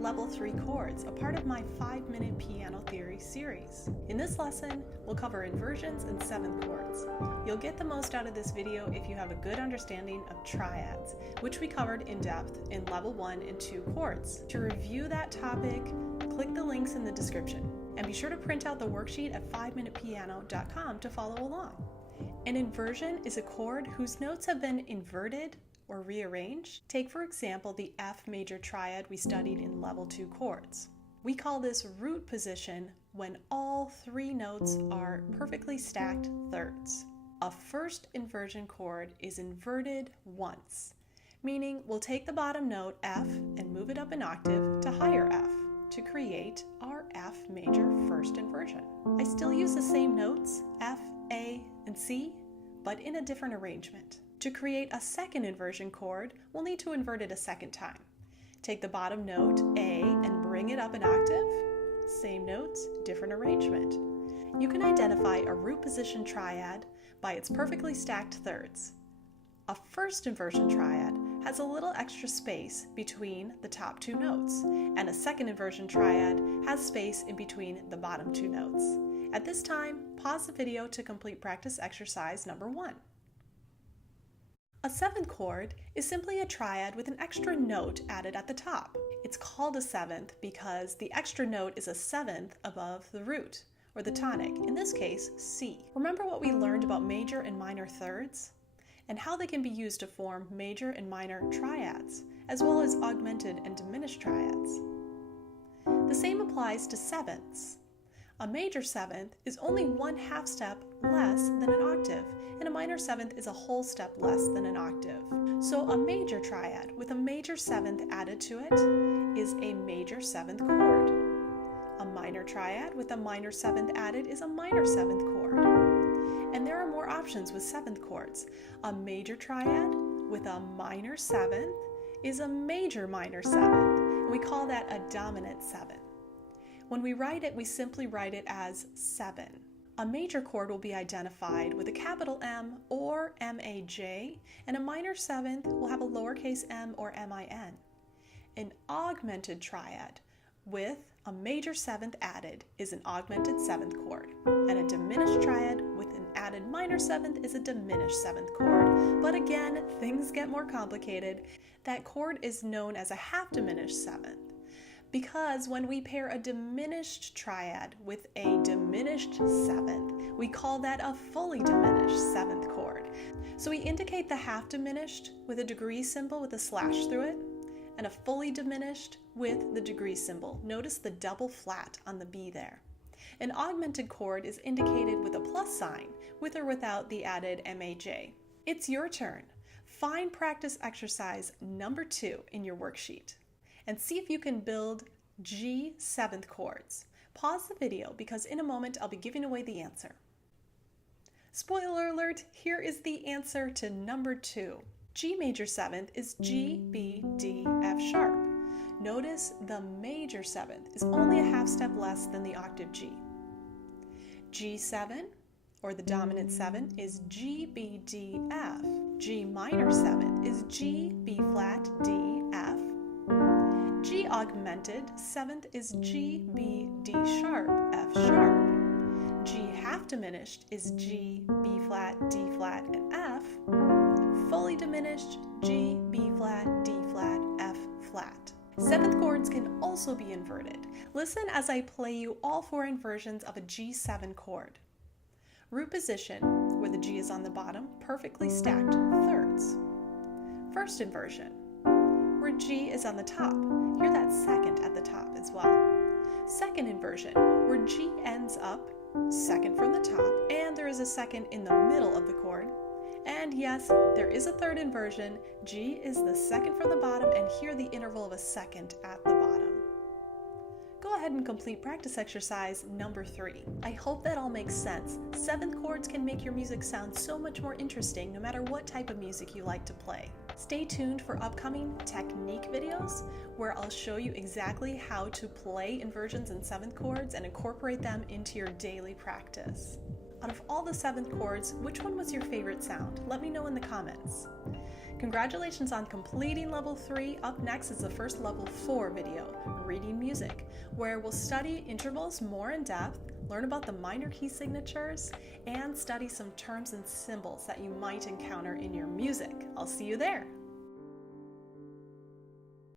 Level 3 Chords, a part of my 5-minute piano theory series. In this lesson, we'll cover inversions and 7th chords. You'll get the most out of this video if you have a good understanding of triads, which we covered in depth in Level 1 and 2 chords. To review that topic, click the links in the description. And be sure to print out the worksheet at 5minPiano.com to follow along. An inversion is a chord whose notes have been inverted or rearranged. Take, for example, the F major triad we studied in Level 2 chords. We call this root position when all 3 notes are perfectly stacked thirds. A first inversion chord is inverted once, meaning we'll take the bottom note F and move it up an octave to higher F to create our F major first inversion. I still use the same notes, F, A, and C, but in a different arrangement. To create a second inversion chord, we'll need to invert it a second time. Take the bottom note, A, and bring it up an octave. Same notes, different arrangement. You can identify a root position triad by its perfectly stacked thirds. A first inversion triad has a little extra space between the top 2 notes, and a second inversion triad has space in between the bottom 2 notes. At this time, pause the video to complete practice exercise number 1. A 7th chord is simply a triad with an extra note added at the top. It's called a 7th because the extra note is a 7th above the root, or the tonic, in this case, C. Remember what we learned about major and minor thirds? And how they can be used to form major and minor triads, as well as augmented and diminished triads. The same applies to 7ths. A major 7th is only 1/2 step less than an octave, and a minor 7th is a whole step less than an octave. So a major triad with a major 7th added to it is a major 7th chord. A minor triad with a minor 7th added is a minor 7th chord. And there are more options with 7th chords. A major triad with a minor 7th is a major minor 7th, and we call that a dominant 7. When we write it, we simply write it as 7. A major chord will be identified with a capital M or MAJ, and a minor 7th will have a lowercase m or MIN. An augmented triad with a major 7th added is an augmented 7th chord, and a diminished triad with an added minor 7th is a diminished 7th chord. But again, things get more complicated. That chord is known as a half diminished 7th. Because when we pair a diminished triad with a diminished 7th, we call that a fully diminished 7th chord. So we indicate the half diminished with a degree symbol with a slash through it, and a fully diminished with the degree symbol. Notice the double flat on the B there. An augmented chord is indicated with a plus sign, with or without the added MAJ. It's your turn. Find practice exercise number 2 in your worksheet, and see if you can build G 7th chords. Pause the video because in a moment I'll be giving away the answer. Spoiler alert, here is the answer to number 2. G major 7th is G, B, D, F sharp. Notice the major 7th is only a half step less than the octave G. G7, or the dominant 7, is G, B, D, F. G minor 7th is G, B flat, D, F. G augmented 7th is G, B, D sharp, F sharp. G half diminished is G, B flat, D flat, and F. Fully diminished, G, B flat, D flat, F flat. 7th chords can also be inverted. Listen as I play you all 4 inversions of a G7 chord. Root position, where the G is on the bottom, perfectly stacked thirds. First inversion, where G is on the top. Hear that second at the top as well. Second inversion, where G ends up second from the top, and there is a second in the middle of the chord. And yes, there is a third inversion. G is the second from the bottom, and hear the interval of a second at the bottom. Go ahead and complete practice exercise number 3. I hope that all makes sense. 7th chords can make your music sound so much more interesting no matter what type of music you like to play. Stay tuned for upcoming technique videos where I'll show you exactly how to play inversions and 7th chords and incorporate them into your daily practice. Out of all the 7th chords, which one was your favorite sound? Let me know in the comments. Congratulations on completing level 3. Up next is the first level 4 video, Reading Music, where we'll study intervals more in depth, learn about the minor key signatures, and study some terms and symbols that you might encounter in your music. I'll see you there.